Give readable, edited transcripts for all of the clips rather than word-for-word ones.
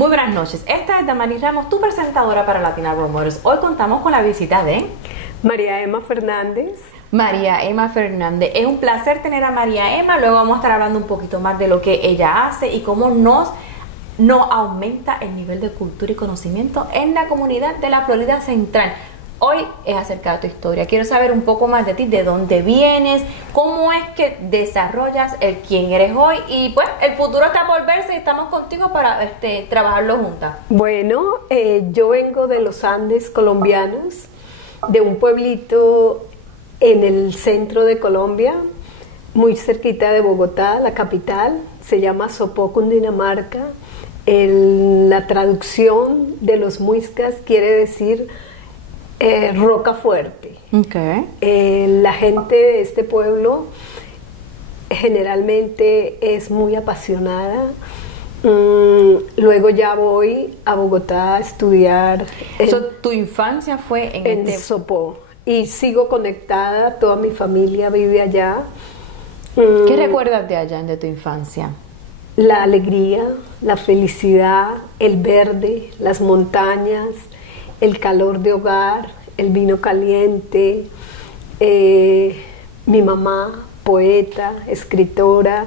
Muy buenas noches, esta es Damaris Ramos, tu presentadora para Latina Role Models. Hoy contamos con la visita de María Emma Fernández. María Emma Fernández. Es un placer tener a María Emma. Luego vamos a estar hablando un poquito más de lo que ella hace y cómo nos aumenta el nivel de cultura y conocimiento en la comunidad de la Florida Central. Hoy es acerca de tu historia. Quiero saber un poco más de ti, de dónde vienes, cómo es que desarrollas el quién eres hoy y pues el futuro está por verse y estamos contigo para trabajarlo juntas. Bueno, yo vengo de los Andes colombianos, de un pueblito en el centro de Colombia, muy cerquita de Bogotá, la capital, se llama Sopó, Cundinamarca. La traducción de los muiscas quiere decir roca fuerte. Okay. La gente de este pueblo generalmente es muy apasionada. Luego ya voy a Bogotá a estudiar. ¿Tu infancia fue en Sopó? Y sigo conectada, toda mi familia vive allá. ¿Qué recuerdas de allá, de tu infancia? La alegría, la felicidad, el verde, las montañas, el calor de hogar, el vino caliente, mi mamá, poeta, escritora,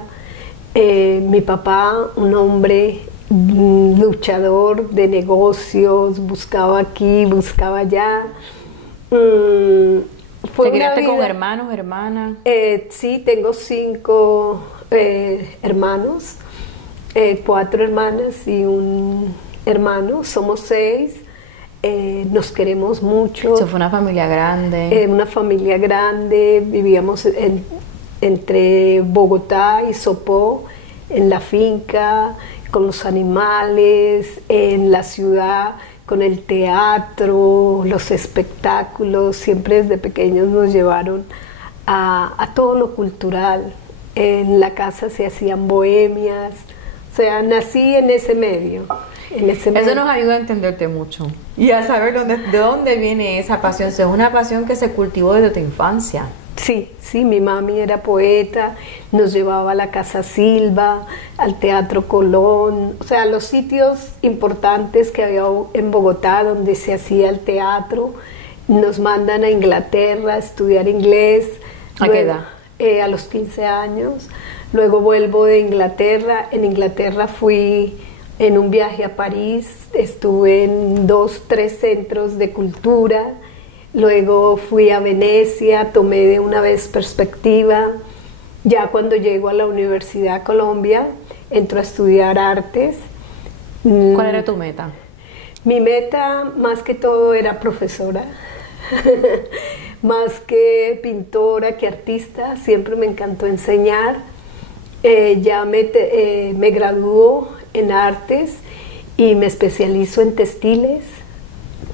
mi papá, un hombre luchador de negocios, buscaba aquí, buscaba allá. ¿Te criaste con hermanos, hermanas? Sí, tengo 5 hermanos, 4 hermanas y un hermano, somos 6. Nos queremos mucho. Eso fue una familia grande. Una familia grande, vivíamos entre Bogotá y Sopó, en la finca, con los animales, en la ciudad, con el teatro, los espectáculos. Siempre desde pequeños nos llevaron a todo lo cultural. En la casa se hacían bohemias, o sea, nací en ese medio. Eso nos ayuda a entenderte mucho y a saber de dónde viene esa pasión. Es una pasión que se cultivó desde tu infancia. Sí, mi mami era poeta, nos llevaba a la Casa Silva, al Teatro Colón, o sea, los sitios importantes que había en Bogotá donde se hacía el teatro. Nos mandan a Inglaterra a estudiar inglés. ¿A qué edad? A los 15 años. Luego vuelvo de Inglaterra. En Inglaterra fui en un viaje a París, estuve en 2-3 centros de cultura. Luego fui a Venecia, tomé de una vez perspectiva. Ya cuando llego a la Universidad Colombia, entro a estudiar artes. ¿Cuál era tu meta? Mi meta, más que todo, era profesora. Más que pintora, que artista, siempre me encantó enseñar. Ya me graduó en artes y me especializo en textiles.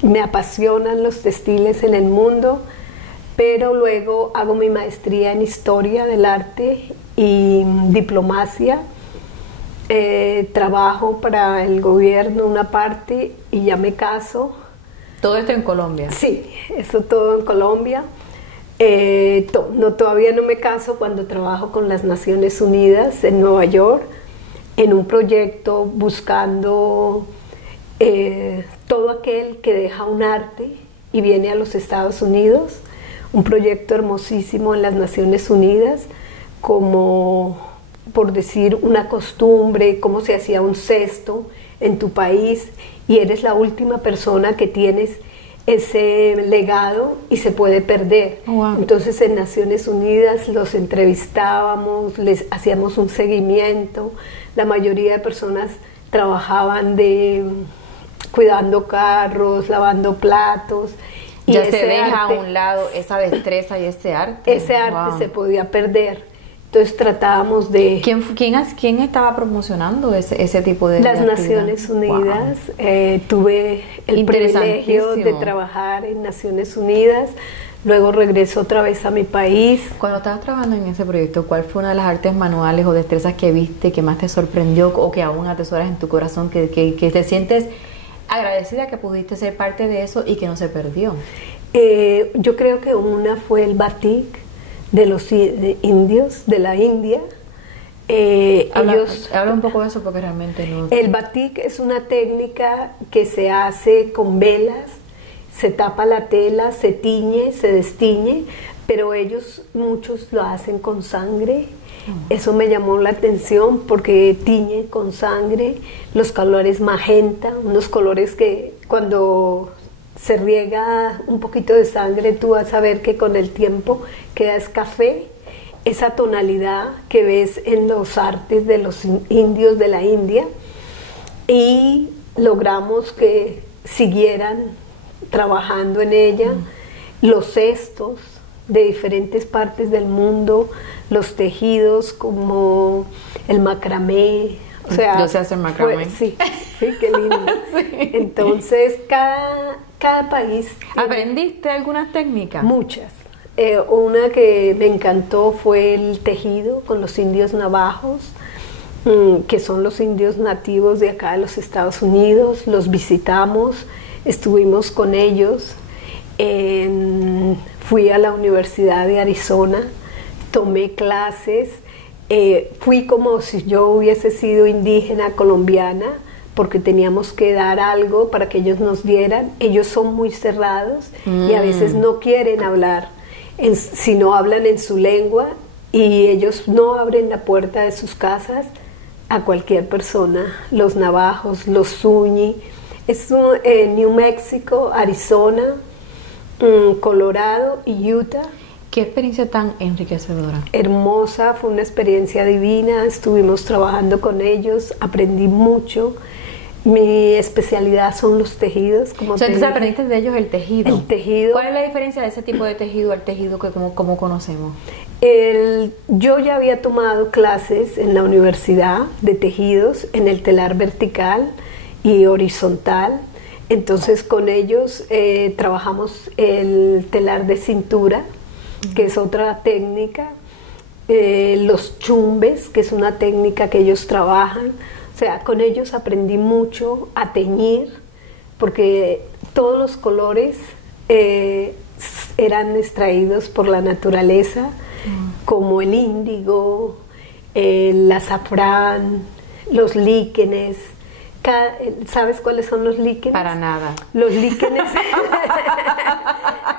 Me apasionan los textiles en el mundo, pero luego hago mi maestría en historia del arte y diplomacia. Trabajo para el gobierno una parte y ya me caso. ¿Todo esto en Colombia? Sí, eso todo en Colombia. Todavía no me caso cuando trabajo con las Naciones Unidas en Nueva York, en un proyecto buscando todo aquel que deja un arte y viene a los Estados Unidos, un proyecto hermosísimo en las Naciones Unidas, como por decir una costumbre, cómo se hacía un cesto en tu país y eres la última persona que tienes ese legado y se puede perder. Wow. Entonces en Naciones Unidas los entrevistábamos, les hacíamos un seguimiento. La mayoría de personas trabajaban cuidando carros, lavando platos. Y ya se deja a un lado esa destreza y ese arte. Ese arte se podía perder. Entonces tratábamos de... ¿Quién estaba promocionando ese tipo de Las actividad? Naciones Unidas. Wow. Tuve el privilegio de trabajar en Naciones Unidas. Luego regreso otra vez a mi país. Cuando estabas trabajando en ese proyecto, ¿cuál fue una de las artes manuales o destrezas que viste, que más te sorprendió o que aún atesoras en tu corazón, que te sientes agradecida que pudiste ser parte de eso y que no se perdió? Yo creo que una fue el batik de los indios, de la India. Habla un poco de eso porque realmente no. El batik es una técnica que se hace con velas, se tapa la tela, se tiñe, se destiñe, pero ellos muchos lo hacen con sangre. Eso me llamó la atención porque tiñe con sangre, los colores magenta, unos colores que cuando se riega un poquito de sangre tú vas a ver que con el tiempo queda es café. Esa tonalidad que ves en los artes de los indios de la India, y logramos que siguieran trabajando en ella. Los cestos de diferentes partes del mundo, los tejidos como el macramé, o sea, yo sé hacer macramé. Sí, qué lindo. Sí. Entonces cada país ¿aprendiste algunas técnicas? Muchas. Una que me encantó fue el tejido con los indios navajos, que son los indios nativos de acá de los Estados Unidos. Los visitamos, estuvimos con ellos, fui a la Universidad de Arizona, tomé clases, fui como si yo hubiese sido indígena colombiana, porque teníamos que dar algo para que ellos nos dieran. Ellos son muy cerrados y a veces no quieren hablar, si no hablan en su lengua, y ellos no abren la puerta de sus casas a cualquier persona. Los navajos, los Zuni, New Mexico, Arizona, Colorado y Utah. ¿Qué experiencia tan enriquecedora? Hermosa, fue una experiencia divina, estuvimos trabajando con ellos, aprendí mucho. Mi especialidad son los tejidos. Entonces aprendiste de ellos el tejido. El tejido. ¿Cuál es la diferencia de ese tipo de tejido al tejido que como conocemos? Yo ya había tomado clases en la universidad de tejidos, en el telar vertical y horizontal. Entonces con ellos trabajamos el telar de cintura, que es otra técnica. Los chumbes, que es una técnica que ellos trabajan. O sea, con ellos aprendí mucho a teñir, porque todos los colores eran extraídos por la naturaleza, como el índigo, el azafrán, los líquenes. ¿Sabes cuáles son los líquenes? Para nada. Los líquenes,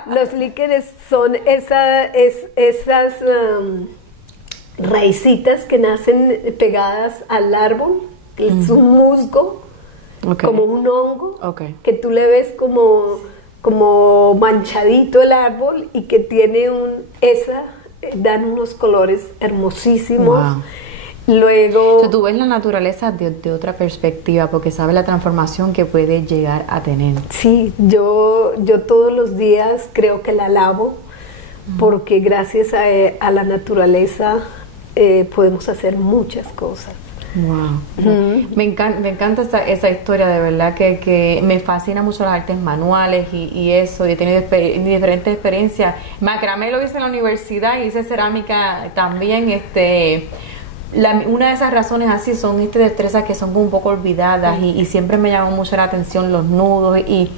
los líquenes son esas raicitas que nacen pegadas al árbol. Es un musgo, como un hongo, que tú le ves como manchadito el árbol, y que tiene dan unos colores hermosísimos. Wow. Luego tú ves la naturaleza de otra perspectiva, porque sabes la transformación que puede llegar a tener. Sí, yo todos los días creo que la alabo, porque gracias a la naturaleza podemos hacer muchas cosas. Wow. Me encanta esa historia, de verdad que me fascina mucho las artes manuales y eso. Yo he tenido diferentes experiencias. Macramé lo hice en la universidad, hice cerámica también. Una de esas razones así son destrezas que son un poco olvidadas, y siempre me llamó mucho la atención los nudos y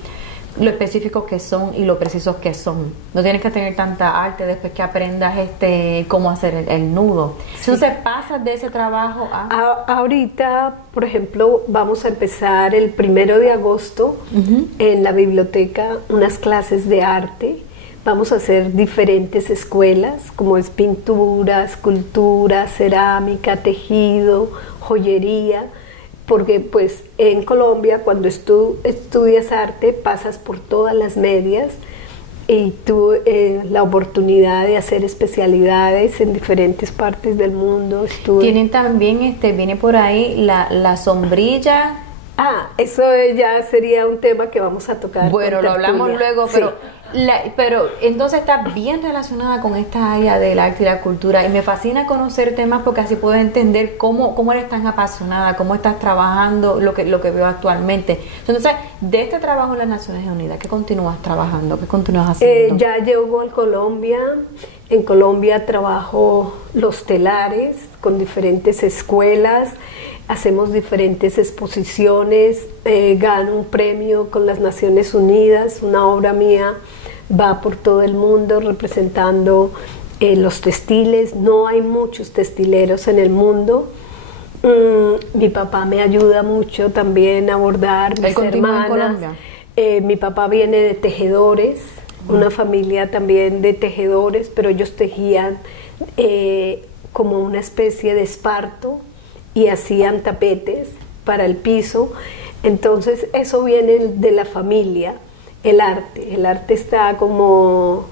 lo específicos que son y lo precisos que son. No tienes que tener tanta arte después que aprendas cómo hacer el nudo. Sí. Entonces pasas de ese trabajo a... Ahorita, por ejemplo, vamos a empezar el 1 de agosto en la biblioteca unas clases de arte. Vamos a hacer diferentes escuelas, como es pintura, escultura, cerámica, tejido, joyería, porque pues en Colombia cuando estudias arte pasas por todas las medias, y tuve la oportunidad de hacer especialidades en diferentes partes del mundo. Tienen también, viene por ahí la sombrilla. Eso ya sería un tema que vamos a tocar. Bueno, lo hablamos luego, pero... Sí. Pero entonces está bien relacionada con esta área del arte y la cultura, y me fascina conocer temas porque así puedo entender cómo eres tan apasionada, cómo estás trabajando lo que veo actualmente. Entonces, de este trabajo en las Naciones Unidas, ¿qué continúas trabajando? ¿Qué continúas haciendo? Ya llego a Colombia. En Colombia trabajo los telares con diferentes escuelas, hacemos diferentes exposiciones, gano un premio con las Naciones Unidas, una obra mía va por todo el mundo representando los textiles. No hay muchos textileros en el mundo. Mi papá me ayuda mucho también a bordar, mis hermanas. En Colombia? Mi papá viene de tejedores, una familia también de tejedores, pero ellos tejían como una especie de esparto y hacían tapetes para el piso. Entonces eso viene de la familia, el arte está como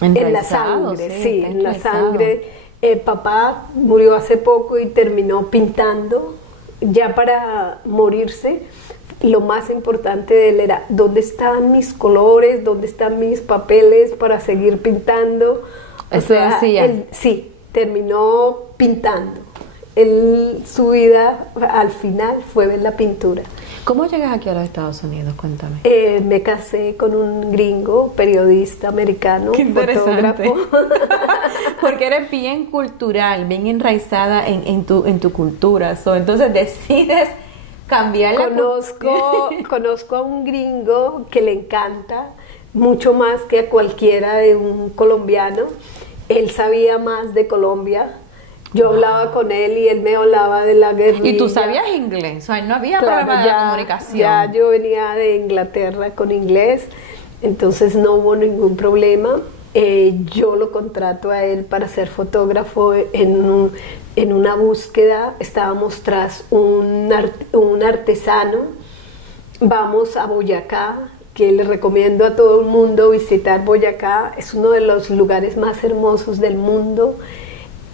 en la sangre, sí, en la sangre. Papá murió hace poco y terminó pintando, ya para morirse. Lo más importante de él era dónde están mis colores, dónde están mis papeles para seguir pintando. Eso hacía. Sí, terminó pintando. Su vida al final fue en la pintura. ¿Cómo llegas aquí a los Estados Unidos? Cuéntame. Me casé con un gringo, periodista americano, fotógrafo. Porque eres bien cultural, bien enraizada en tu cultura. Entonces decides cambiar la cultura. Conozco a un gringo que le encanta, mucho más que a cualquiera de un colombiano. Él sabía más de Colombia. Yo hablaba con él y él me hablaba de la guerrilla. ¿Y tú sabías inglés? O sea, no había problema de comunicación. Ya yo venía de Inglaterra con inglés, entonces no hubo ningún problema. Yo lo contrato a él para ser fotógrafo en una búsqueda. Estábamos tras un artesano. Vamos a Boyacá, que le recomiendo a todo el mundo visitar Boyacá. Es uno de los lugares más hermosos del mundo.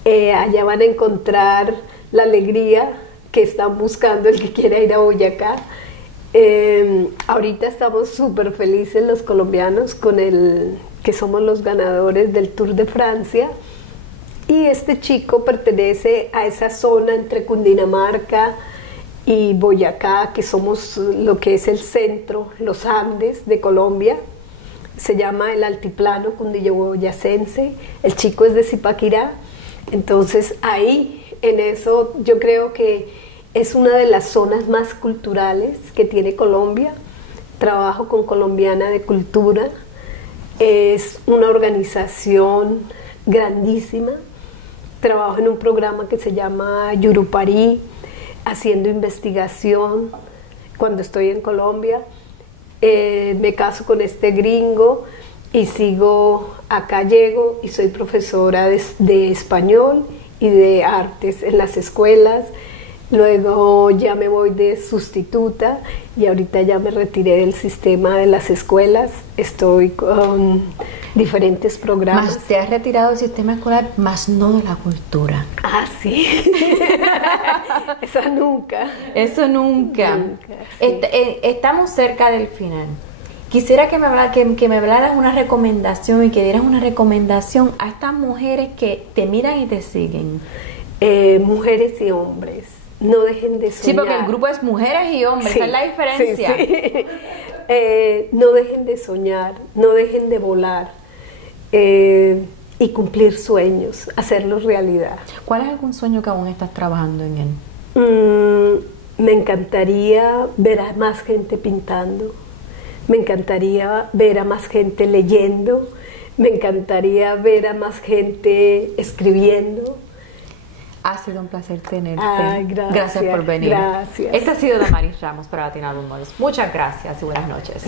Allá van a encontrar la alegría que están buscando el que quiera ir a Boyacá. Ahorita estamos súper felices los colombianos que somos los ganadores del Tour de Francia, y este chico pertenece a esa zona entre Cundinamarca y Boyacá, que somos lo que es el centro, los Andes de Colombia. Se llama el Altiplano Cundiboyacense. El chico es de Zipaquirá. Entonces ahí, en eso, yo creo que es una de las zonas más culturales que tiene Colombia. Trabajo con Colombiana de Cultura. Es una organización grandísima. Trabajo en un programa que se llama Yurupari, haciendo investigación cuando estoy en Colombia. Me caso con este gringo y sigo acá, llego y soy profesora de español y de artes en las escuelas. Luego ya me voy de sustituta y ahorita ya me retiré del sistema de las escuelas. Estoy con diferentes programas. Más te has retirado del sistema escolar, más no de la cultura. Ah, sí. Eso nunca. Eso nunca. Sí. Estamos cerca del final. Quisiera que me hablaras una recomendación y que dieras una recomendación a estas mujeres que te miran y te siguen. Mujeres y hombres, no dejen de soñar. Sí, porque el grupo es mujeres y hombres, sí, esa es la diferencia. Sí, sí. No dejen de soñar, no dejen de volar y cumplir sueños, hacerlos realidad. ¿Cuál es algún sueño que aún estás trabajando en él? Me encantaría ver a más gente pintando. Me encantaría ver a más gente leyendo, me encantaría ver a más gente escribiendo. Ha sido un placer tenerte. Gracias por venir. Gracias. Esta ha sido Damaris Ramos para Latina Humores. Muchas gracias y buenas noches.